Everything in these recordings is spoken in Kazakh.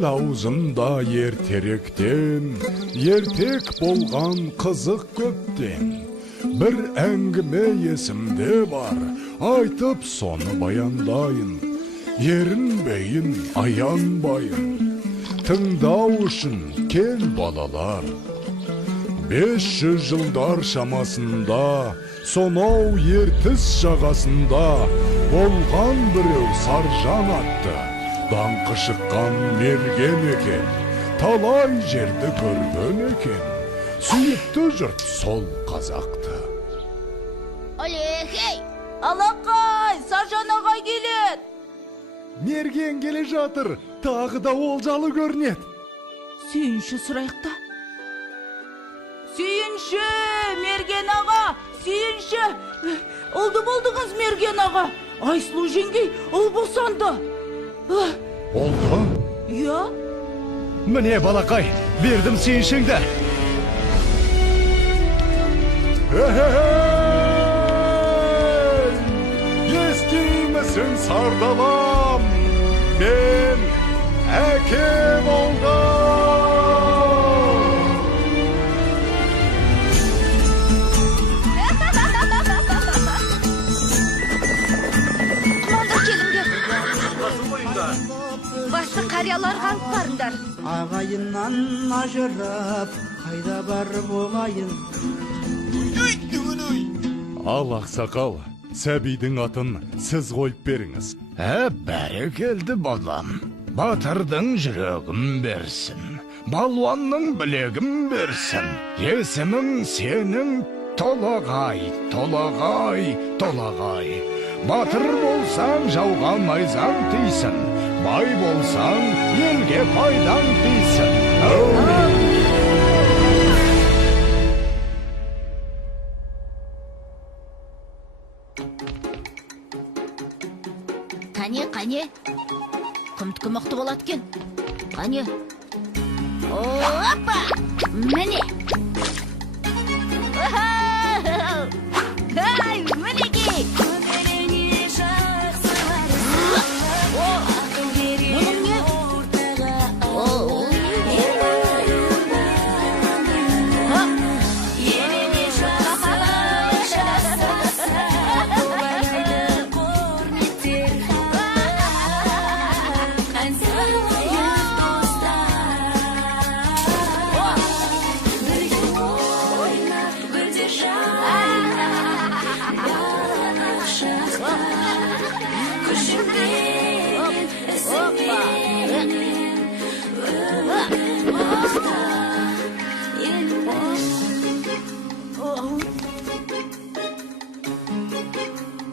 Ел аузымда ертеректен, ертек болған қызық көптен. Bir әңгіме есімде бар, айтып соны баяндайын. Ерінбейін, аянбайын, тыңдау үшін кел балалар. 500 жылдар шамасында, сонау ертіс жағасында болған біреу Саржан атты. Даңқы шыққан мерген екен, талай жерді көрген екен. Сүйікті жұрт сол қазақты. Алехей! Алақай! Саржан ағай келеді! Мерген келе жатыр, тағы да олжалы көрінеді. Сүйінші сұрайықта. Сүйінші! Мерген аға! Сүйінші! Олды болдыңыз, Мерген аға! Айсұлу жеңгей, ұл босанды! Oldu? Ya? Mine balakay, verdim suyunşingdi. Естимісің сардаlam, мен әкем олдым. Манда келіңдер. Басты қарияларға алып барыңдар. Ағайыннан ажырап, қайда барып оғайын. Ал ақсақал, сәбидің атын сіз қойып беріңіз. Бәрі келді балам. Батырдың жүрегім берсін. Балуанның білегім берсін. Есімің сенің Толағай, Толағай, Толағай. Батыр болсаң жауға майзаң тейсін. Бай болсаң елге пайдаң тейсін. Қане, құмтқы мықты болады кен. Қане. Опа! Міне! Ай, мінекей! Мұның не?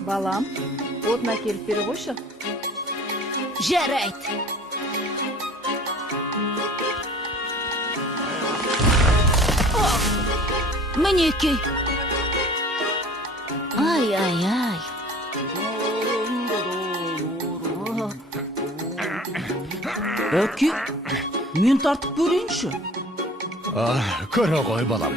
Балам, отын әкеліп бере қойшы. Жарайды. Мінекей. Ай. Әке, мен тартып көрейінші. Көре ғой балам.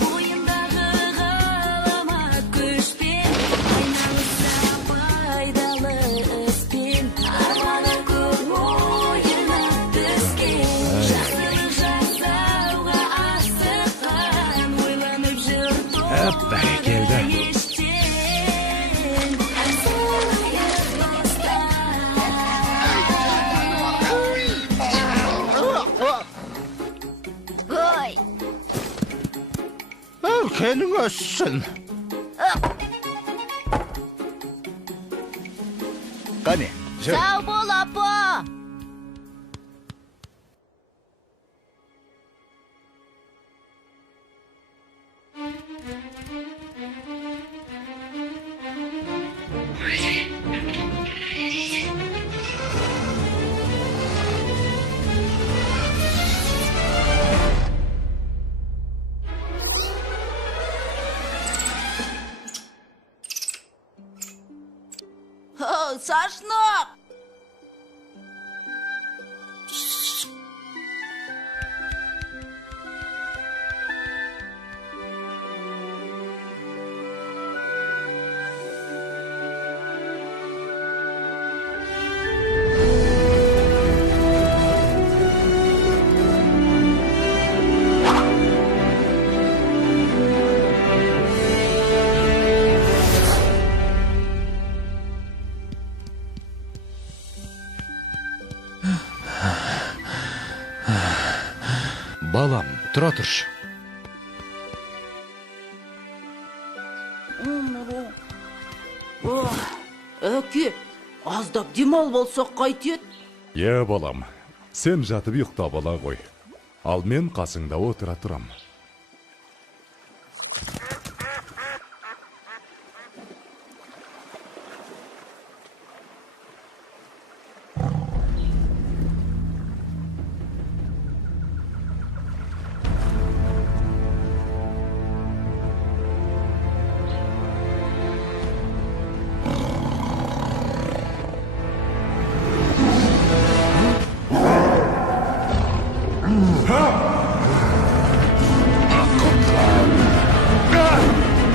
Бойындағы ғаламат күшпен, айналыса пайдалы іспен, арманы көп ойына түскен, жақсылық жасауға асыққан, ойланып жүр Бәрі келді. Келің өссін. Қане, жүр. Сау бол, апа! Сашнақ! Тұра тұршы. Әке, аздап демал болсақ қайтет. Балам, сен жатып ұйықтап ала ғой. Ал мен қасыңда отыра тұрам.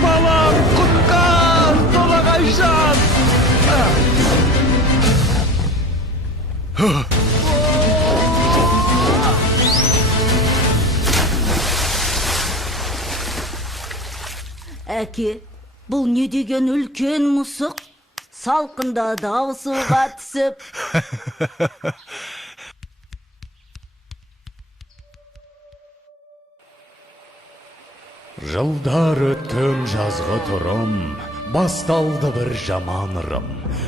Балам, құтқар! Толағайжан! Әке, бұл не деген үлкен мысық? Салқында дауысуға түсіп. Жылдар өткен жазғы тұрым, басталды бір жаман ырым.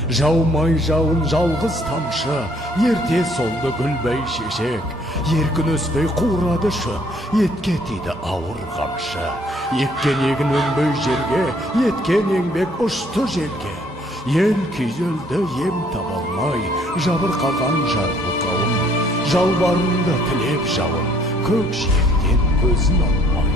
Жаумай жауын жалғыз тамшы, ерте солды гүлбей шешек. Еркін өспей қуырады шөп, етке тиді ауыр қамшы. Еккен егін өнбей жерге, еткен еңбек ұшты желге. Ел күйзелді ем табалмай, жабырқаған жарғы қауым. Жалбарынды тілеп жауын, көк жиектен көзін алмай.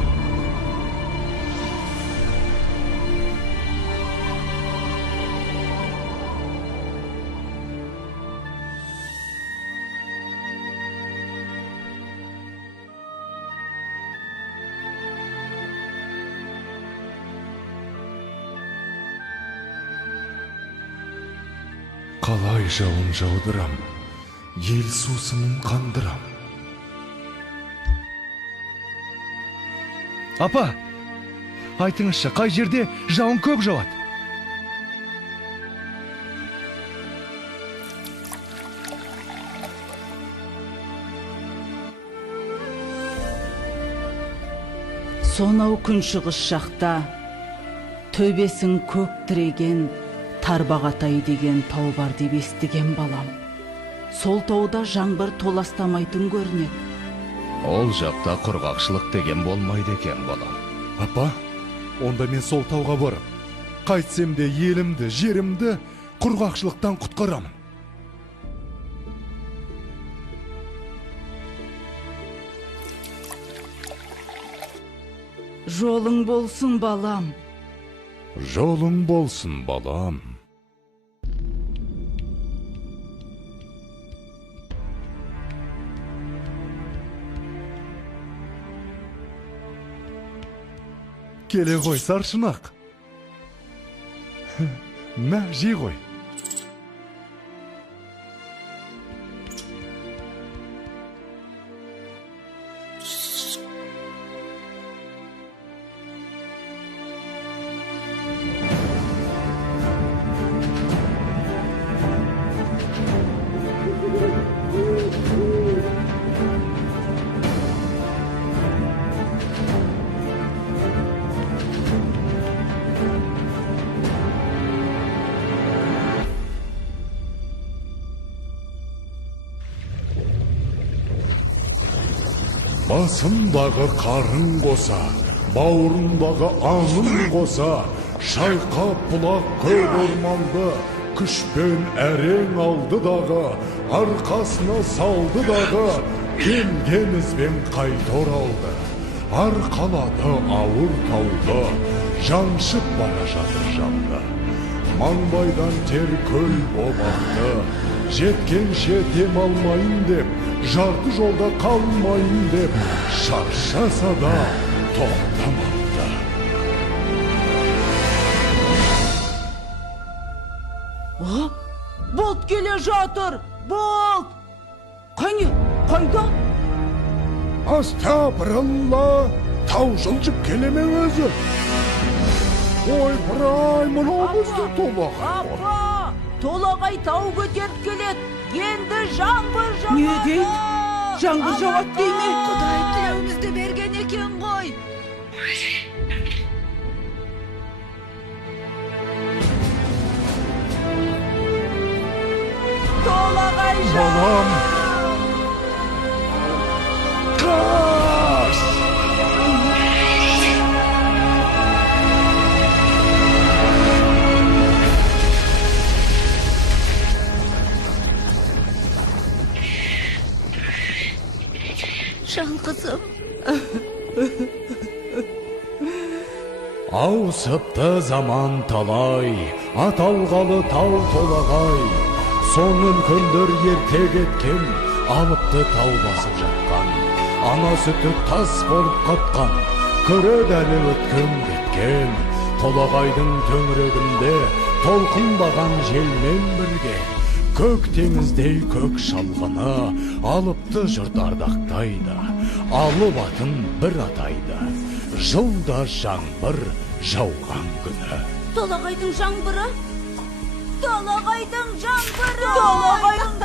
Қалай жауын жаудырам, ел сусынын қандырам. Апа, айтыңызшы, қай жерде жауын көп жауады? Сонау күншығыс жақта төбесін көк тіреген Тарбағатай деген тау бар деп естіген балам. Сол тауда жаңбыр толастамайтын көрінеді. Ол жақта құрғақшылық деген болмайды екен, балам. Апа, онда мен сол тауға барып, қайтсем де елімді, жерімді құрғақшылықтан құтқарамын. Жолың болсын, балам. Жолың болсын, балам. Келе ғой, саршынақ. Мә, жей ғой. Басындағы қарын қоса, бауырындағы аңын қоса, шайқап бұлақ көк орманды, күшпен әрең алды дағы, арқасына салды дағы, келген ізбен қайта оралды. Арқалады ауыр тауды, жаншып бара жатыр жанды. Маңбайдан тер көл болақты, жеткенше дем алмайын деп, жарты жолда қалмайын деп, шаршаса да тоқтамапты. Болт келе жатыр, болт! Қане, қайда? Астапыралла, тау жылжып келеме өзі. Ой, бірай, мұна бізді толағай. Апа, толағай тау көтеріп келеді. Енді жаңбыр жауады. Не дейді? жаңбыр жауат дейме? Құдай тілеуімізді берген екен ғой. Толағай Балам! Қаш! Жалғызым. Ауысыпты заман талай, аталғалы тау толағай. Соң үлкендер ерте кеткен, алыпты тау басып жатқан. Ана сүті тас болып қатқан, көреді әлі өткен кеткен. Толағайдың төңірегінде толқынбаған желмен бірге. Көк теңіздей көк шалғыны алыпты жұрт ардақтайды. Алып атын бір атайды, жылда жаңбыр жауған күні. Толағайдың жаңбыры. Толағайдың жаңбыры. Толағайдың